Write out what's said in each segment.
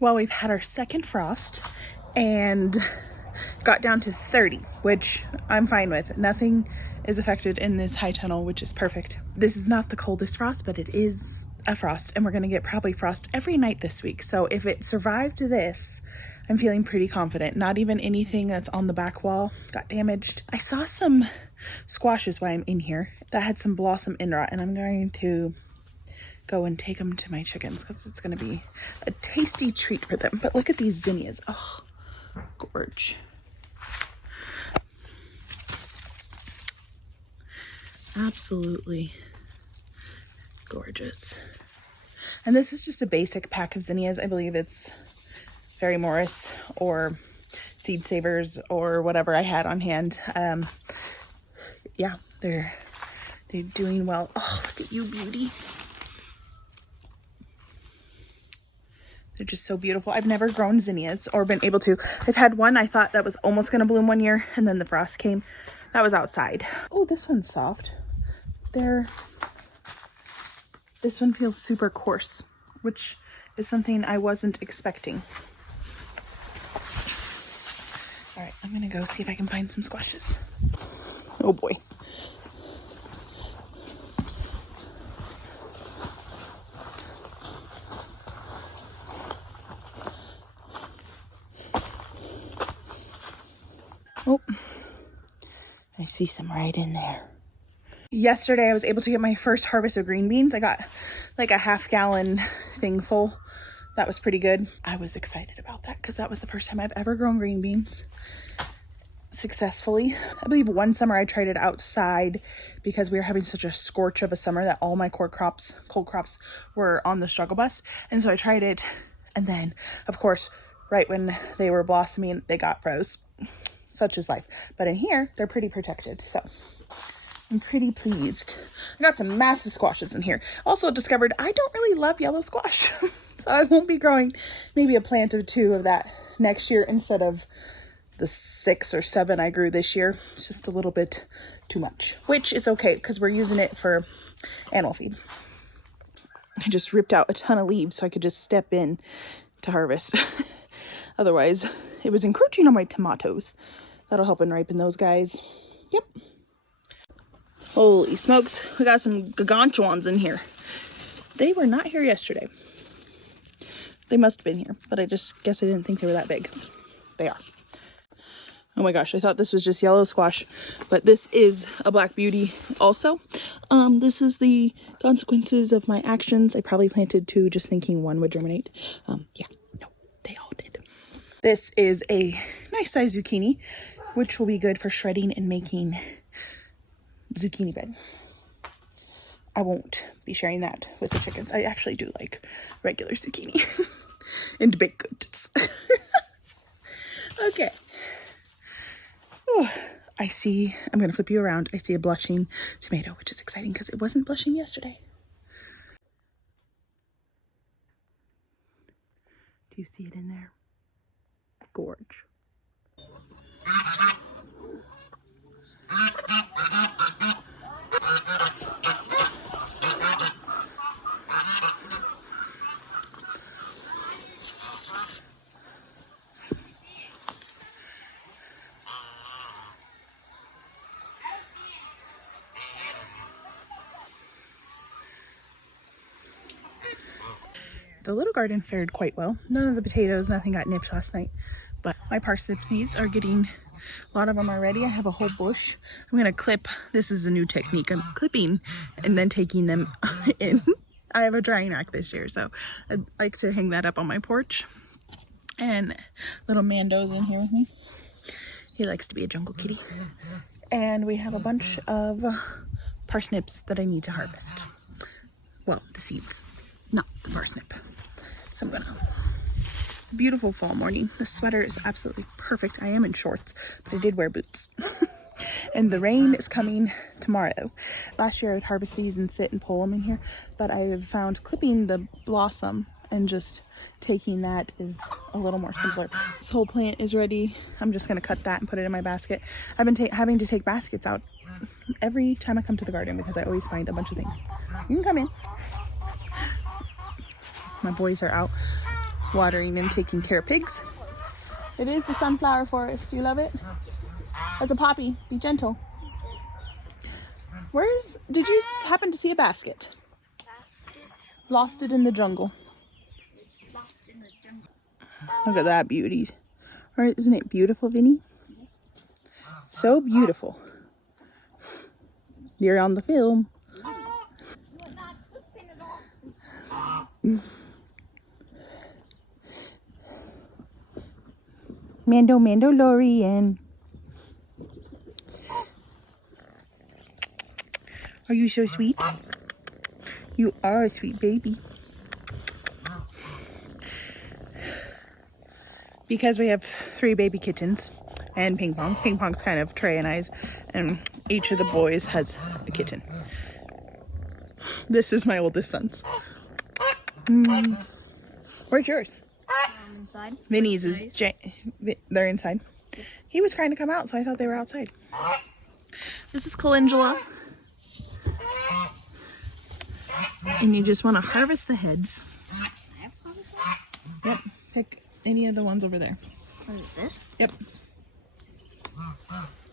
Well, we've had our second frost and got down to 30, which I'm fine with. Nothing is affected in this high tunnel, which is perfect. This is not the coldest frost, but it is a frost, and we're gonna get probably frost every night this week. So if it survived this, I'm feeling pretty confident. Not even anything that's on the back wall got damaged. I saw some squashes while I'm in here that had some blossom end rot, and I'm going to go and take them to my chickens because it's going to be a tasty treat for them. But look at these zinnias. Oh, gorge. Absolutely gorgeous. And this is just a basic pack of zinnias. I believe it's Fairy Morris or Seed Savers or whatever I had on hand. Yeah, they're doing well. Oh, look at you, beauty. They're just so beautiful. I've never grown zinnias or been able to. I've had one I thought that was almost going to bloom one year, and then the frost came. That was outside. Oh, this one's soft. This one feels super coarse, which is something I wasn't expecting. All right, I'm going to go see if I can find some squashes. Oh boy. Oh, I see some right in there. Yesterday I was able to get my first harvest of green beans. I got like a half-gallon thing full. That was pretty good. I was excited about that because that was the first time I've ever grown green beans successfully. I believe one summer I tried it outside because we were having such a scorch of a summer that all my cold crops were on the struggle bus. And so I tried it, and then of course right when they were blossoming they got froze. Such is life. But in here, they're pretty protected, so I'm pretty pleased. I got some massive squashes in here. Also discovered I don't really love yellow squash, so I won't be growing maybe a plant or two of that next year instead of the 6 or 7 I grew this year. It's just a little bit too much, which is okay because we're using it for animal feed. I just ripped out a ton of leaves so I could just step in to harvest. Otherwise, it was encroaching on my tomatoes. That'll help and ripen those guys. Yep. Holy smokes, we got some gargantuans in here. They were not here yesterday. They must have been here, but I just guess I didn't think they were that big. They are. Oh my gosh, I thought this was just yellow squash, but this is a black beauty also. This is the consequences of my actions. I probably planted 2 just thinking 1 would germinate. Yeah, no, they all did. This is a nice size zucchini, which will be good for shredding and making zucchini bread. I won't be sharing that with the chickens. I actually do like regular zucchini and baked goods. Okay. Oh, I'm going to flip you around. I see a blushing tomato, which is exciting because it wasn't blushing yesterday. Do you see it in there? Gorge. The little garden fared quite well. None of the potatoes, nothing got nipped last night, but my parsnip seeds are getting, a lot of them are ready. I have a whole bush. I'm gonna clip, this is a new technique. I'm clipping and then taking them in. I have a drying rack this year, so I'd like to hang that up on my porch. And little Mando's in here with me. He likes to be a jungle kitty. And we have a bunch of parsnips that I need to harvest. Well, the seeds, not the parsnip. So I'm gonna, it's a beautiful fall morning. The sweater is absolutely perfect. I am in shorts, but I did wear boots. And the rain is coming tomorrow. Last year I would harvest these and sit and pull them in here, but I have found clipping the blossom and just taking that is a little more simpler. This whole plant is ready. I'm just gonna cut that and put it in my basket. I've been having to take baskets out every time I come to the garden because I always find a bunch of things. You can come in. My boys are out watering and taking care of pigs. It is the sunflower forest. Do you love it? That's a poppy. Be gentle. Did you happen to see a basket? Lost it in the jungle. Look at that beauty. Isn't it beautiful, Vinny? So beautiful. You're on the film. Mandalorian. Are you so sweet? You are a sweet baby. Because we have 3 baby kittens and Ping Pong. Ping Pong's kind of Trey and I's, and each of the boys has a kitten. This is my oldest son's. Where's yours? Inside. Vinny's is they're inside. He was trying to come out, so I thought they were outside. This is Calendula. And you just want to harvest the heads. Yep. Pick any of the ones over there. What is this? Yep.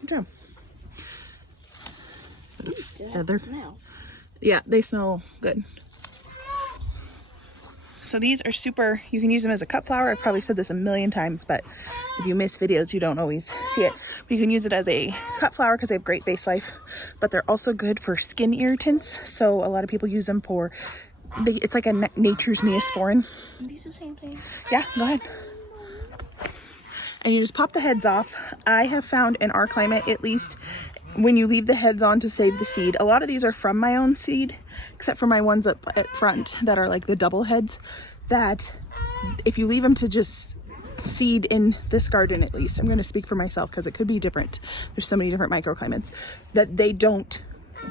Good job. Smell. Yeah, they smell good. So these are super, you can use them as a cut flower. I've probably said this a million times, but if you miss videos, you don't always see it. But you can use it as a cut flower because they have great base life, but they're also good for skin irritants. So a lot of people use them for, it's like a nature's Neosporin. Are these the same thing? Yeah, go ahead. And you just pop the heads off. I have found in our climate, at least, when you leave the heads on to save the seed, a lot of these are from my own seed, except for my ones up at front that are like the double heads, that if you leave them to just seed in this garden, at least, I'm going to speak for myself because it could be different. There's so many different microclimates, that they don't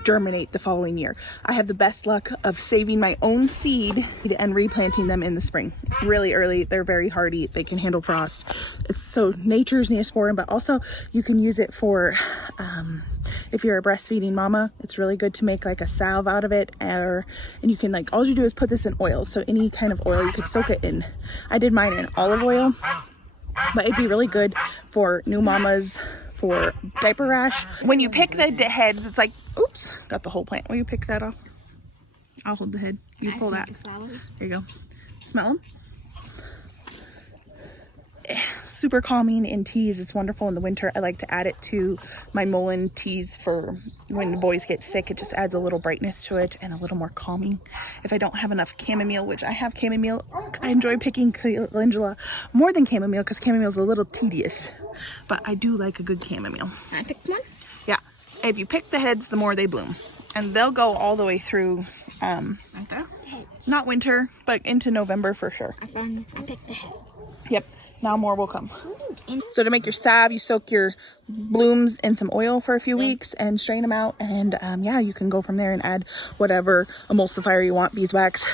germinate the following year. I have the best luck of saving my own seed and replanting them in the spring really early. They're very hardy, they can handle frost. It's so nature's Neosporin, but also you can use it for if you're a breastfeeding mama, it's really good to make like a salve out of it, and you can, like, all you do is put this in oil. So any kind of oil, you could soak it in. I did mine in olive oil, but it'd be really good for new mamas, for diaper rash. When you pick the heads, it's like, oops, got the whole plant. Will you pick that off? I'll hold the head. You pull that. There you go. Smell them. Super calming in teas. It's wonderful in the winter. I like to add it to my Mullen teas for when the boys get sick. It just adds a little brightness to it and a little more calming. If I don't have enough chamomile, which I have chamomile, I enjoy picking calendula more than chamomile because chamomile is a little tedious. But I do like a good chamomile. Can I pick one? Yeah. If you pick the heads, the more they bloom. And they'll go all the way through, not winter, but into November for sure. I picked the head. Yep. Now more will come. So to make your salve, you soak your blooms in some oil for a few weeks and strain them out. And yeah, you can go from there and add whatever emulsifier you want, beeswax.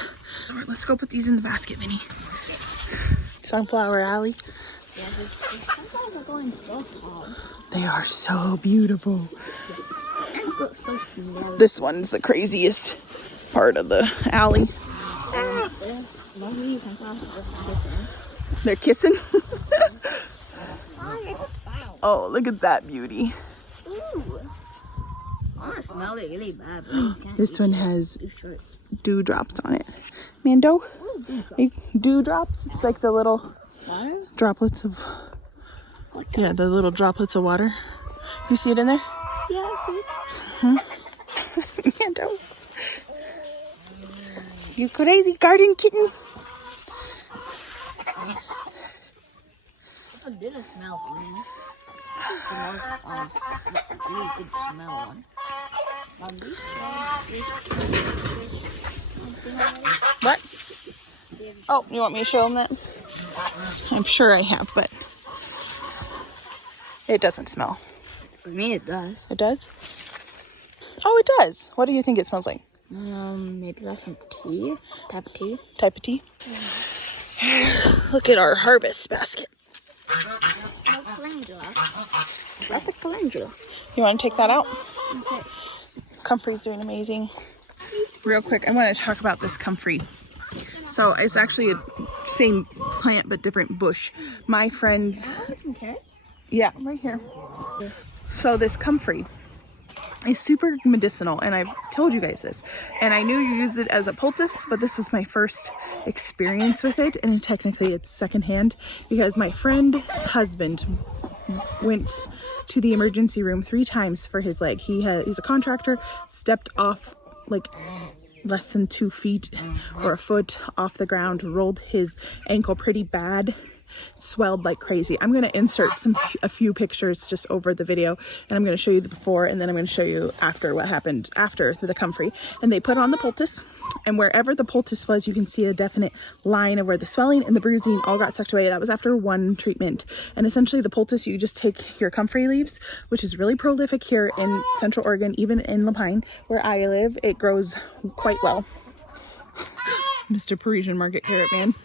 All right, let's go put these in the basket, Minnie. Sunflower Alley. Yeah, the sunflowers are going so tall. They are so beautiful. Yes. And look so smelly. This one's the craziest part of the alley. They're kissing. Oh, look at that beauty. Ooh. I want to smell it really bad. This one has dewdrops on it. Mando? Dewdrops? It's like the little droplets of, yeah, the little droplets of water. You see it in there? Yeah, I see it. Mando. You crazy garden kitten. I did a smell for me. This is the most really good smell one. What? Oh, you want me to show them that? I'm sure I have, but it doesn't smell. For me, it does. It does? Oh, it does. What do you think it smells like? Maybe like some tea. Type of tea. Type of tea? Look at our harvest basket. That's a calendula. You want to take that out? Okay. Comfrey's doing amazing. Real quick, I want to talk about this comfrey. So it's actually a same plant but different bush. My friends, Some carrots? yeah, right here. So this comfrey is super medicinal, and I've told you guys this, and I knew you used it as a poultice, but this was my first experience with it, and technically it's secondhand because my friend's husband went to the emergency room 3 times for his leg. He's a contractor, stepped off like less than 2 feet or a foot off the ground, rolled his ankle pretty bad, swelled like crazy. I'm going to insert a few pictures just over the video, and I'm going to show you the before, and then I'm going to show you after what happened after the comfrey. And they put on the poultice, and wherever the poultice was, you can see a definite line of where the swelling and the bruising all got sucked away. That was after 1 treatment. And essentially the poultice, you just take your comfrey leaves, which is really prolific here in Central Oregon, even in Lapine where I live. It grows quite well. Mr. Parisian Market Carrot Man.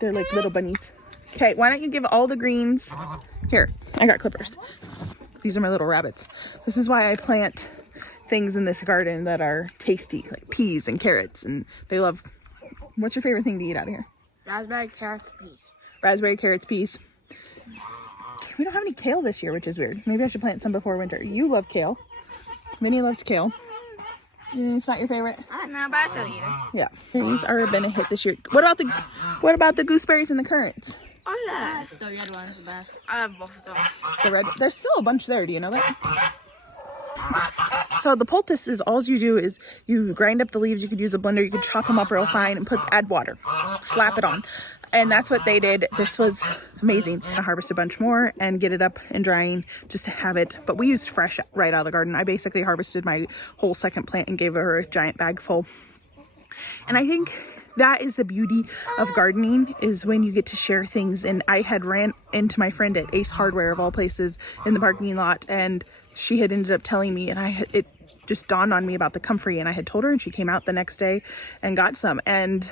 They're like little bunnies. Okay, why don't you give all the greens? Here, I got clippers. These are my little rabbits. This is why I plant things in this garden that are tasty, like peas and carrots, and they love. What's your favorite thing to eat out of here? Raspberry, carrots, peas. Raspberry, carrots, peas. We don't have any kale this year, which is weird. Maybe I should plant some before winter. You love kale. Minnie loves kale. It's not your favorite? No, but I still eat it. Yeah. Berries are been a hit this year. What about the gooseberries and the currants? Oh yeah. The red one's the best. I love both of them. The red, there's still a bunch there. Do you know that? So the poultice is all you do is you grind up the leaves. You could use a blender. You could chop them up real fine and add water, slap it on. And that's what they did. This was amazing. I harvest a bunch more and get it up and drying just to have it. But we used fresh right out of the garden. I basically harvested my whole second plant and gave her a giant bag full. And I think that is the beauty of gardening, is when you get to share things. And I had ran into my friend at Ace Hardware of all places in the parking lot, and she had ended up telling me, and it just dawned on me about the comfrey, and I had told her, and she came out the next day and got some. And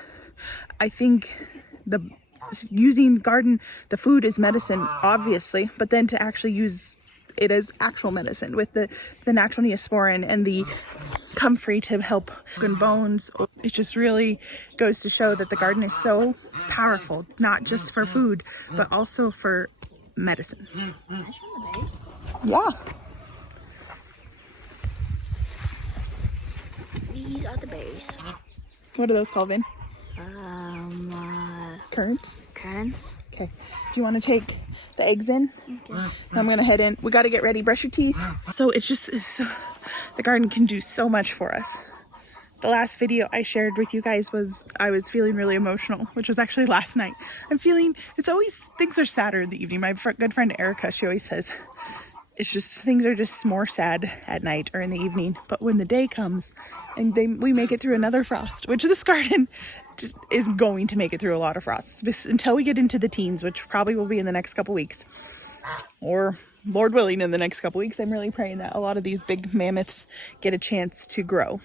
I think using garden, the food is medicine, obviously, but then to actually use it as actual medicine with the natural neosporin and the comfrey to help good bones. It just really goes to show that the garden is so powerful, not just for food, but also for medicine. Yeah. These are the berries. What are those called, Vin? Currants. Currants. Okay. Do you want to take the eggs in? Okay. I'm going to head in. We got to get ready. Brush your teeth. So the garden can do so much for us. The last video I shared with you guys was I was feeling really emotional, which was actually last night. It's always, things are sadder in the evening. My good friend Erica, she always says, it's just, things are just more sad at night or in the evening. But when the day comes and we make it through another frost, which this garden is going to make it through a lot of frosts until we get into the teens, which probably will be in the next couple weeks, or Lord willing in the next couple weeks. I'm really praying that a lot of these big mammoths get a chance to grow.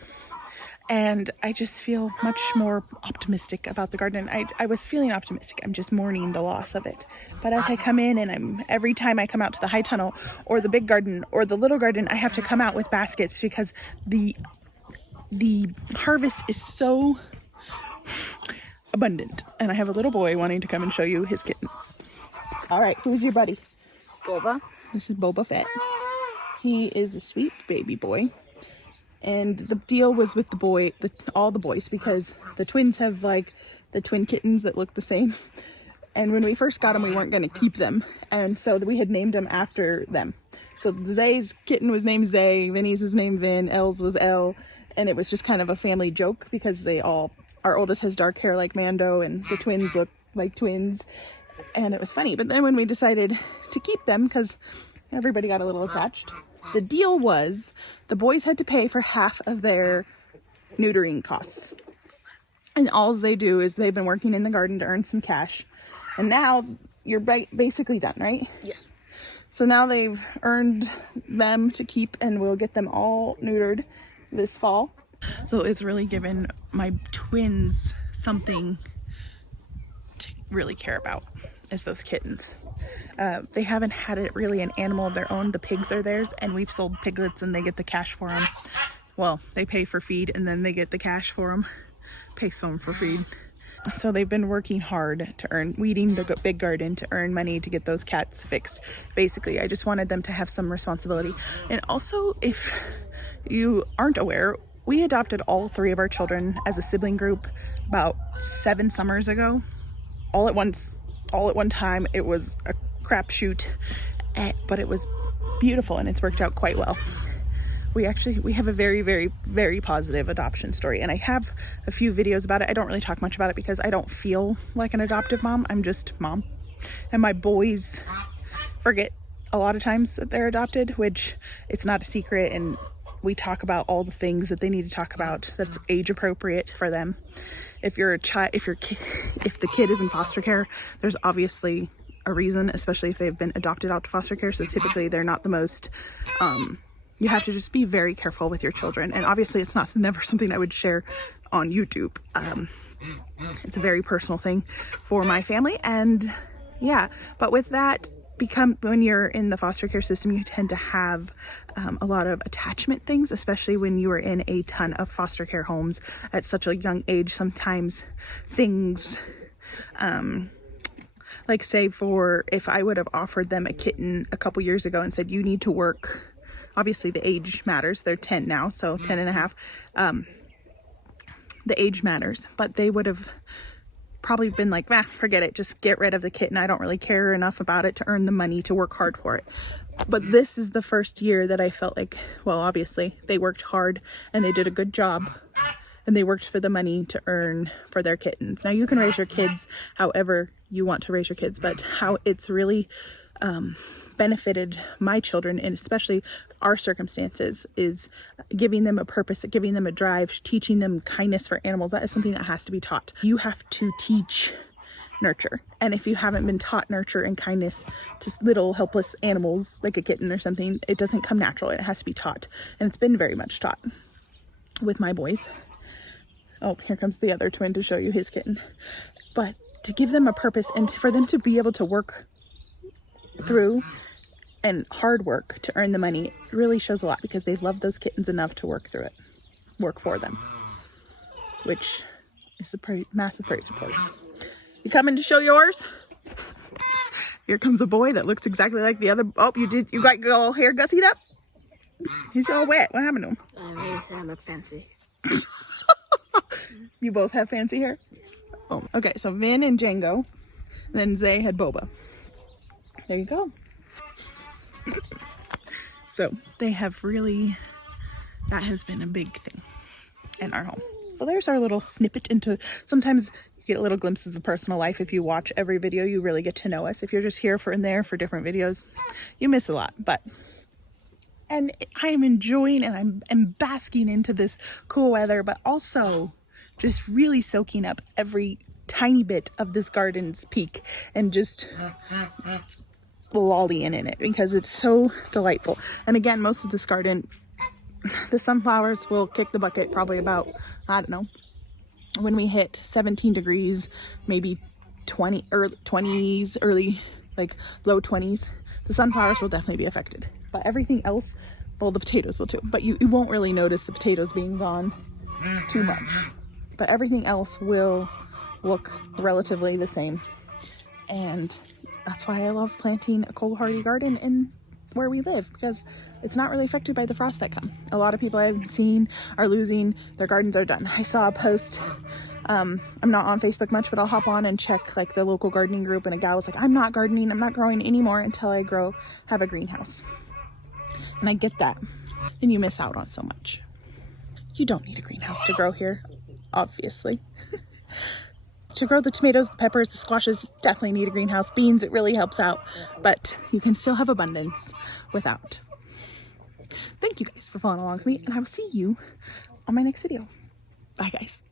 And I just feel much more optimistic about the garden. I was feeling optimistic. I'm just mourning the loss of it. But as I come in, and every time I come out to the high tunnel or the big garden or the little garden, I have to come out with baskets because the harvest is so abundant. And I have a little boy wanting to come and show you his kitten. All right, who's your buddy? Boba. This is Boba Fett. He is a sweet baby boy. And the deal was with all the boys, because the twins have like the twin kittens that look the same. And when we first got them, we weren't going to keep them. And so we had named them after them. So Zay's kitten was named Zay, Vinny's was named Vin, Elle's was Elle. And it was just kind of a family joke because our oldest has dark hair like Mando, and the twins look like twins. And it was funny. But then when we decided to keep them, because everybody got a little attached, the deal was the boys had to pay for half of their neutering costs. And all they do is they've been working in the garden to earn some cash. And now you're basically done, right? Yes. So now they've earned them to keep, and we'll get them all neutered this fall. So it's really given my twins something to really care about, is those kittens. They haven't had really an animal of their own. The pigs are theirs, and we've sold piglets and they get the cash for them. Well, they pay for feed and then they get the cash for them. Pay some for feed. So they've been working hard to earn, weeding the big garden to earn money to get those cats fixed. Basically, I just wanted them to have some responsibility. And also, if you aren't aware, we adopted all 3 of our children as a sibling group about 7 summers ago. All at once, all at one time. It was a crapshoot, but it was beautiful and it's worked out quite well. We have a very, very, very positive adoption story, and I have a few videos about it. I don't really talk much about it because I don't feel like an adoptive mom. I'm just mom. And my boys forget a lot of times that they're adopted, which it's not a secret, and we talk about all the things that they need to talk about that's age appropriate for them. If you're a child, if the kid is in foster care, there's obviously a reason, especially if they've been adopted out to foster care. So typically they're not the most, you have to just be very careful with your children. And obviously it's never something I would share on YouTube. It's a very personal thing for my family. And yeah, but with that, when you're in the foster care system, you tend to have a lot of attachment things, especially when you are in a ton of foster care homes at such a young age. Sometimes things, like say if I would have offered them a kitten a couple years ago and said, you need to work, obviously the age matters. They're 10 now, so 10 and a half. The age matters, but they would have probably been like, forget it, just get rid of the kitten. I don't really care enough about it to earn the money to work hard for it. But this is the first year that I felt like, well, obviously they worked hard and they did a good job and they worked for the money to earn for their kittens. Now you can raise your kids however you want to raise your kids, but how it's really benefited my children, and especially our circumstances, is giving them a purpose, giving them a drive, teaching them kindness for animals. That is something that has to be taught. You have to teach nurture. And if you haven't been taught nurture and kindness to little helpless animals like a kitten or something, it doesn't come natural. It has to be taught. And it's been very much taught with my boys. Oh, here comes the other twin to show you his kitten. But to give them a purpose and for them to be able to work through and hard work to earn the money really shows a lot, because they love those kittens enough to work through it, work for them, which is a massive praise report. You coming to show yours? Here comes a boy that looks exactly like the other. Oh, you got your all hair gussied up? He's all wet. What happened to him? I really said I look fancy. You both have fancy hair? Yes. Oh, okay, so Vin and Django, then Zay had Boba. There you go. So they have really, that has been a big thing in our home. Well, there's our little snippet into, sometimes you get little glimpses of personal life. If you watch every video, you really get to know us. If you're just here and there for different videos, you miss a lot. And I am enjoying and I'm basking into this cool weather, but also just really soaking up every tiny bit of this garden's peak and just lollying in it, because it's so delightful. And again, most of this garden, the sunflowers will kick the bucket probably about, I don't know, when we hit 17 degrees, maybe 20, early 20s, early, like low 20s, the sunflowers will definitely be affected. But everything else, well, the potatoes will too, but you won't really notice the potatoes being gone too much. But everything else will look relatively the same. And that's why I love planting a cold hardy garden in where we live, because it's not really affected by the frosts that come. A lot of people I've seen are losing their gardens are done. I saw a post, I'm not on Facebook much, but I'll hop on and check like the local gardening group, and a gal was like, I'm not gardening, I'm not growing anymore until I have a greenhouse. And I get that. And you miss out on so much. You don't need a greenhouse to grow here, obviously. To grow the tomatoes, the peppers, the squashes, you definitely need a greenhouse. Beans, it really helps out, but you can still have abundance without. Thank you guys for following along with me, and I will see you on my next video. Bye, guys.